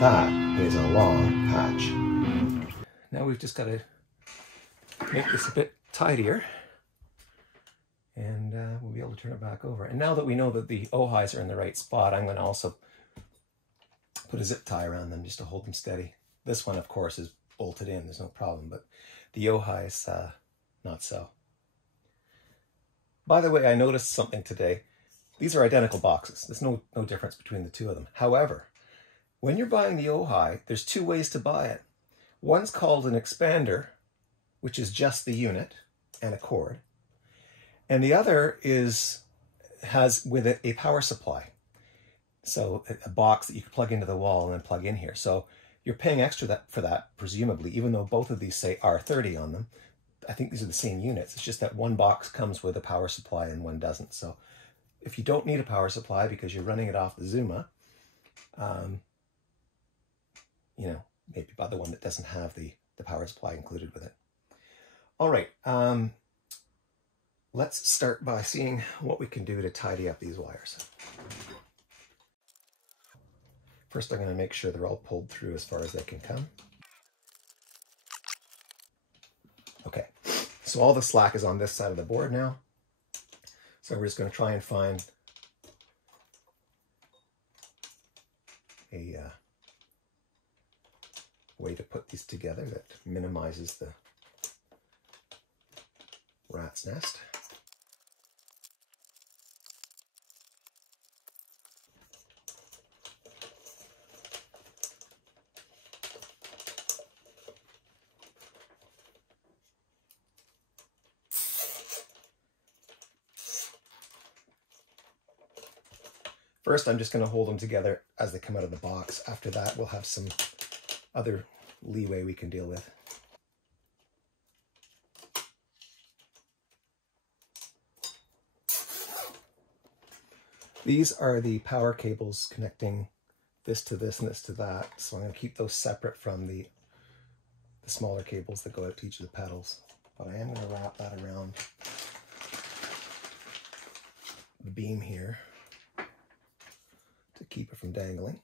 that is a long patch. Now we've just got to make this a bit tidier, and we'll be able to turn it back over. And now that we know that the O-highs are in the right spot, I'm going to also put a zip tie around them just to hold them steady. This one, of course, is bolted in, there's no problem, but the O-highs, not so. By the way, I noticed something today. These are identical boxes. There's no difference between the two of them. However, when you're buying the O-high, there's two ways to buy it. One's called an expander, which is just the unit and a cord. And the other has with it a power supply. So a box that you can plug into the wall and then plug in here. So you're paying extra for that, presumably, even though both of these say R30 on them. I think these are the same units. It's just that one box comes with a power supply and one doesn't. So if you don't need a power supply because you're running it off the Zuma, you know, maybe buy the one that doesn't have the power supply included with it. All right, let's start by seeing what we can do to tidy up these wires. First, I'm going to make sure they're all pulled through as far as they can come. Okay, so all the slack is on this side of the board now. So we're just going to try and find a way to put these together that minimizes the rat's nest. First, I'm just going to hold them together as they come out of the box. After that, we'll have some other leeway we can deal with. These are the power cables connecting this to this and this to that. So I'm going to keep those separate from the smaller cables that go out to each of the pedals. But I am going to wrap that around the beam here to keep it from dangling.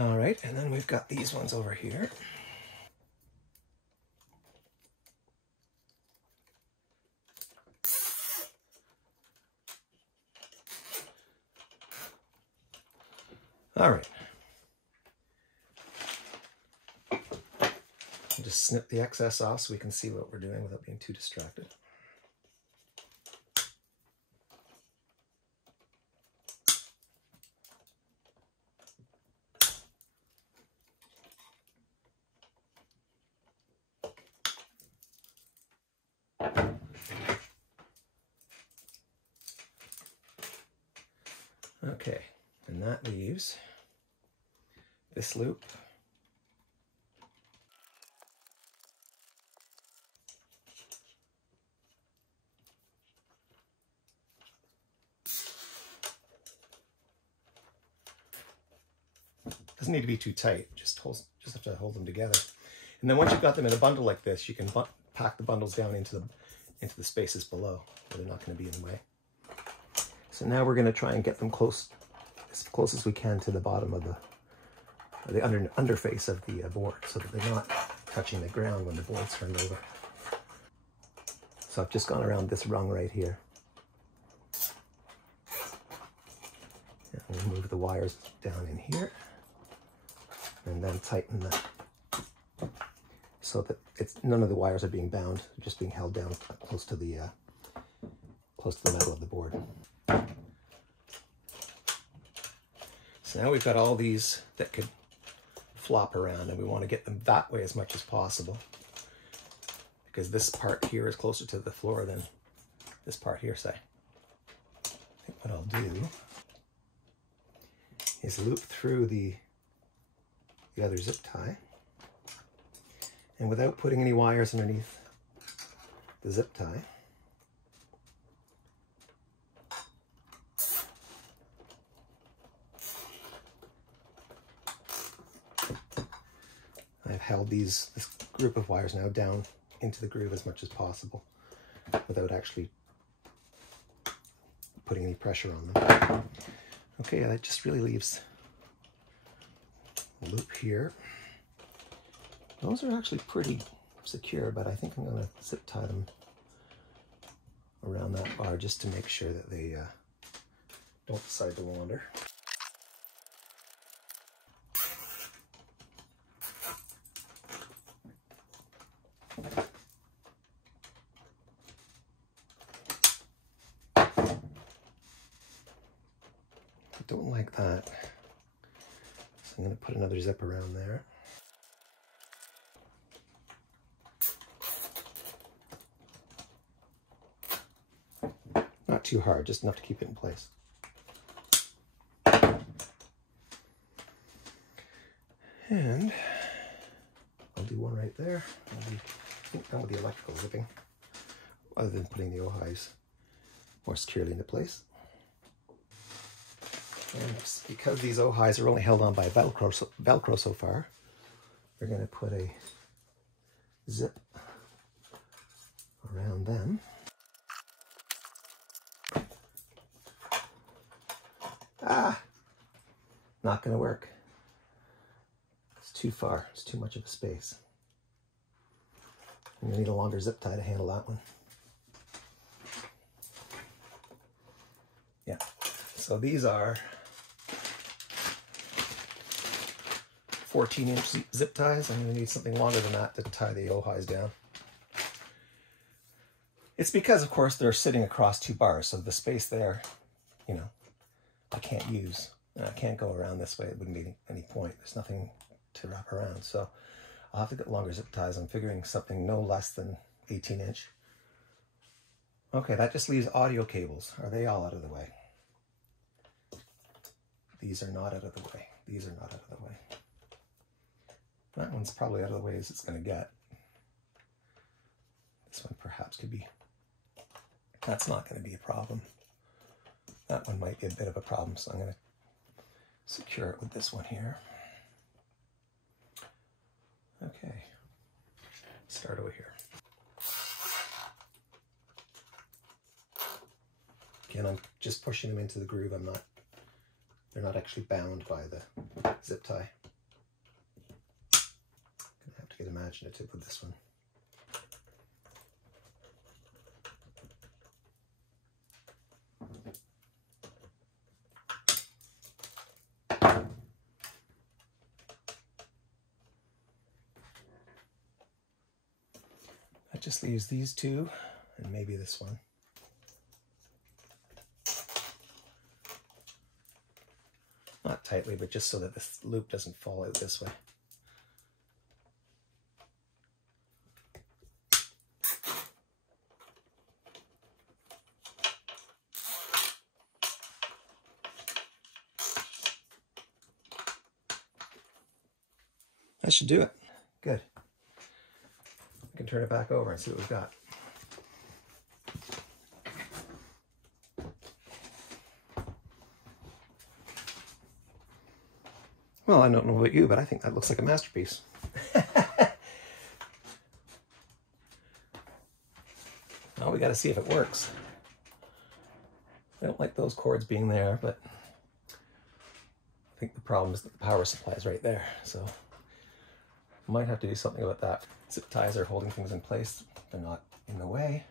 All right, and then we've got these ones over here. All right. I'll just snip the excess off so we can see what we're doing without being too distracted. Okay, and that leaves this loop. Doesn't need to be too tight, just have to hold them together. And then once you've got them in a bundle like this, you can pack the bundles down into the spaces below, where they're not going to be in the way. So now we're going to try and get them as close as we can to the bottom of the underface of the board, so that they're not touching the ground when the board's turned over. So I've just gone around this rung right here. And we'll move the wires down in here, and then tighten that so that none of the wires are being bound, they're just being held down close to the metal of the board. So now we've got all these that could flop around, and we want to get them that way as much as possible, because this part here is closer to the floor than this part here, say. I think what I'll do is loop through the other zip tie, and without putting any wires underneath the zip tie, I've held this group of wires now down into the groove as much as possible without actually putting any pressure on them. Okay, that just really leaves a loop here. Those are actually pretty secure, but I think I'm going to zip tie them around that bar just to make sure that they don't decide to wander. I don't like that, so I'm going to put another zip around there. Not too hard, just enough to keep it in place. And I'll do one right there. I'll be, I think, done with the electrical zipping, other than putting the O-highs more securely into place. And because these O-highs are only held on by Velcro so far, we're going to put a zip around them. Ah, not going to work. It's too far. It's too much of a space. I'm going to need a longer zip tie to handle that one. Yeah, so these are 14-inch zip ties. I'm going to need something longer than that to tie the O-highs down. It's because, of course, they're sitting across two bars, so the space there, you know, I can't use. I can't go around this way. It wouldn't be any point. There's nothing to wrap around. So I'll have to get longer zip ties. I'm figuring something no less than 18-inch. Okay, that just leaves audio cables. Are they all out of the way? These are not out of the way. These are not out of the way. That one's probably out of the way as it's going to get. This one perhaps could be. That's not going to be a problem. That one might be a bit of a problem, so I'm going to secure it with this one here. Okay, start over here. Again, I'm just pushing them into the groove. They're not actually bound by the zip tie. Gonna have to get imaginative with this one. That just leaves these two and maybe this one. Not tightly, but just so that this loop doesn't fall out this way. That should do it. Good. We can turn it back over and see what we've got. Well, I don't know about you, but I think that looks like a masterpiece. Now we got to see if it works. I don't like those cords being there, but I think the problem is that the power supply is right there, so might have to do something about that. Zip ties are holding things in place. They're not in the way.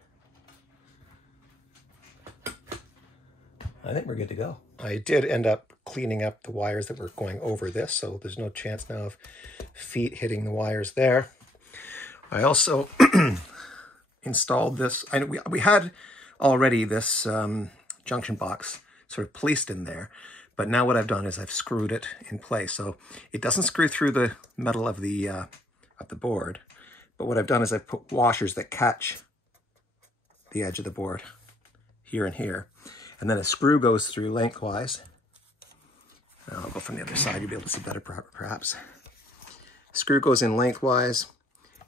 I think we're good to go. I did end up cleaning up the wires that were going over this, so there's no chance now of feet hitting the wires there. I also installed this. We had already this junction box sort of placed in there, but now what I've done is I've screwed it in place. So it doesn't screw through the metal of the board, but what I've done is I've put washers that catch the edge of the board here and here. And then a screw goes through lengthwise. I'll go from the other side, you'll be able to see better perhaps. Screw goes in lengthwise,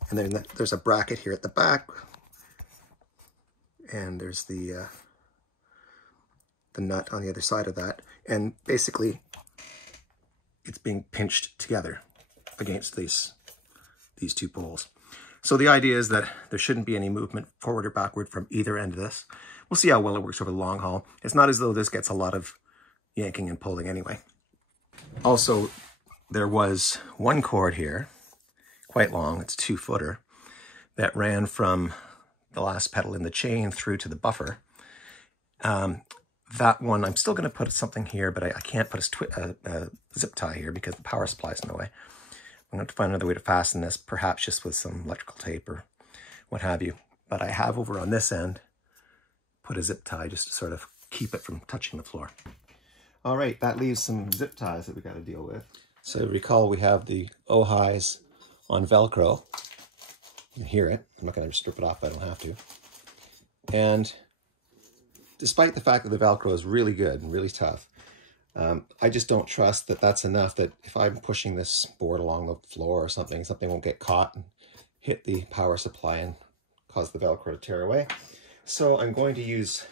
and then there's a bracket here at the back. And there's the nut on the other side of that. And basically, it's being pinched together against this these two poles. So the idea is that there shouldn't be any movement forward or backward from either end of this. We'll see how well it works over the long haul. It's not as though this gets a lot of yanking and pulling anyway. Also, there was one cord here, quite long, it's a 2-footer, that ran from the last pedal in the chain through to the buffer. That one, I'm still going to put something here, but I can't put a zip tie here because the power supply is in the way. I'm going to have to find another way to fasten this, perhaps just with some electrical tape or what have you. But I have over on this end put a zip tie just to sort of keep it from touching the floor. All right, that leaves some zip ties that we got to deal with. So recall we have the O-highs on Velcro. You can hear it. I'm not going to strip it off, I don't have to. And despite the fact that the Velcro is really good and really tough, I just don't trust that that's enough, that if I'm pushing this board along the floor or something won't get caught and hit the power supply and cause the Velcro to tear away. So I'm going to use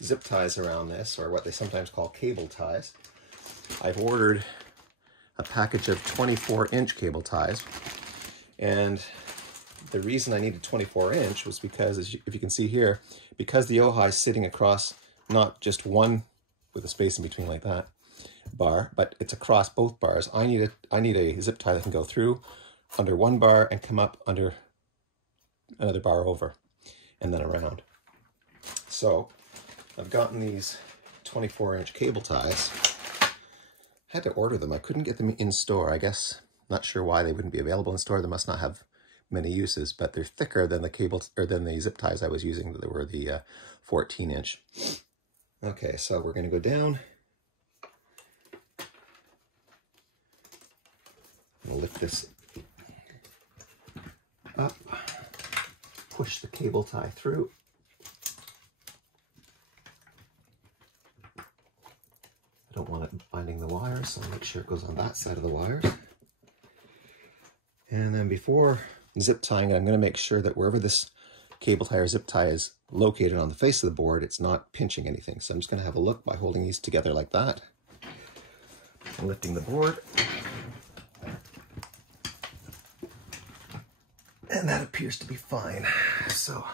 zip ties around this, or what they sometimes call cable ties. I've ordered a package of 24-inch cable ties, and the reason I needed 24-inch was because, if you can see here, because the O-high is sitting across not just one with a space in between like that bar, but it's across both bars. I need a zip tie that can go through under one bar and come up under another bar over and then around. So I've gotten these 24-inch cable ties. I had to order them. I couldn't get them in store. I guess, not sure why they wouldn't be available in store. They must not have many uses, but they're thicker than the cables, or than the zip ties I was using. They were the 14-inch. Okay, so we're going to go down. I'm going to lift this up, push the cable tie through. I don't want it binding the wires, so I'll make sure it goes on that side of the wires. And then before zip tying it, I'm going to make sure that wherever this cable tie or zip tie is located on the face of the board, it's not pinching anything. So I'm just going to have a look by holding these together like that. And lifting the board. And that appears to be fine. So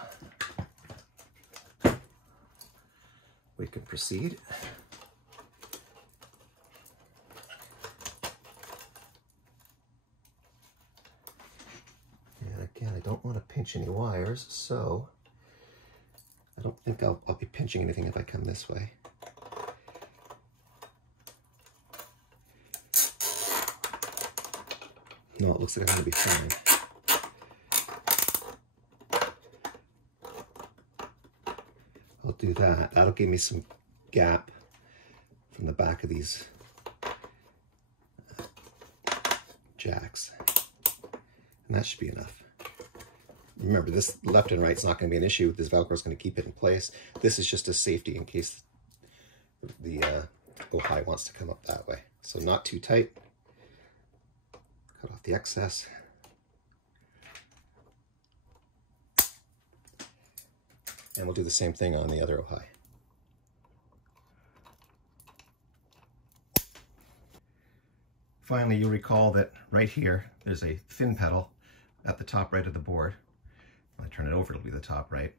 we can proceed. And again, I don't want to pinch any wires, so I don't think I'll be pinching anything if I come this way. No, it looks like I'm going to be fine. I'll do that. That'll give me some gap from the back of these jacks. And that should be enough. Remember, this left and right is not going to be an issue. This Velcro is going to keep it in place. This is just a safety in case the O-high wants to come up that way. So not too tight. Cut off the excess. And we'll do the same thing on the other O-high. Finally, you'll recall that right here, there's a thin pedal at the top right of the board. When I turn it over, it'll be the top right.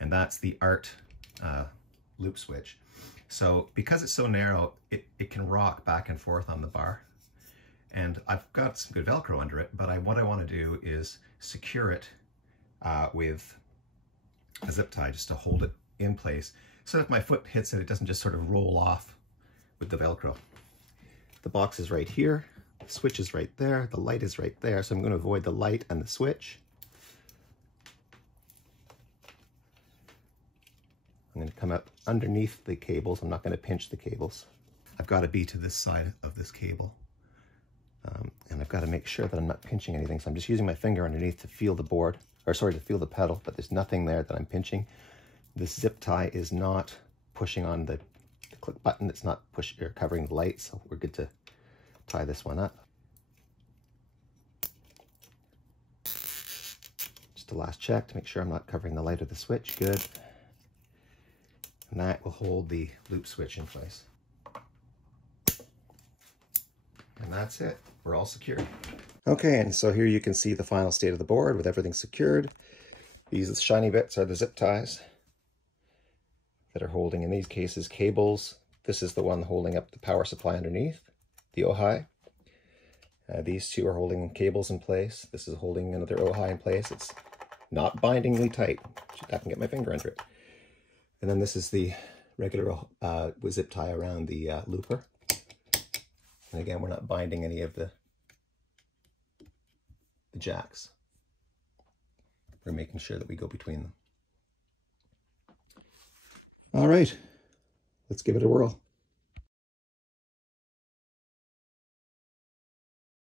And that's the ART loop switch. So because it's so narrow, it can rock back and forth on the bar. And I've got some good Velcro under it, but what I want to do is secure it with a zip tie just to hold it in place. So if my foot hits it, it doesn't just sort of roll off with the Velcro. The box is right here, the switch is right there, the light is right there, so I'm going to avoid the light and the switch. I'm going to come up underneath the cables. I'm not going to pinch the cables. I've got to be to this side of this cable. And I've got to make sure that I'm not pinching anything. So I'm just using my finger underneath to feel the board, or sorry, to feel the pedal, but there's nothing there that I'm pinching. This zip tie is not pushing on the click button. It's not covering the light, so we're good to tie this one up. Just a last check to make sure I'm not covering the light or the switch. Good. And that will hold the loop switch in place. And that's it. We're all secure. Okay, and so here you can see the final state of the board with everything secured. These shiny bits are the zip ties that are holding, in these cases, cables. This is the one holding up the power supply underneath, the Ojai. These two are holding cables in place. This is holding another Ojai in place. It's not bindingly tight. I can get my finger under it. And then this is the regular zip tie around the looper. And again, we're not binding any of the jacks. We're making sure that we go between them. All right, let's give it a whirl.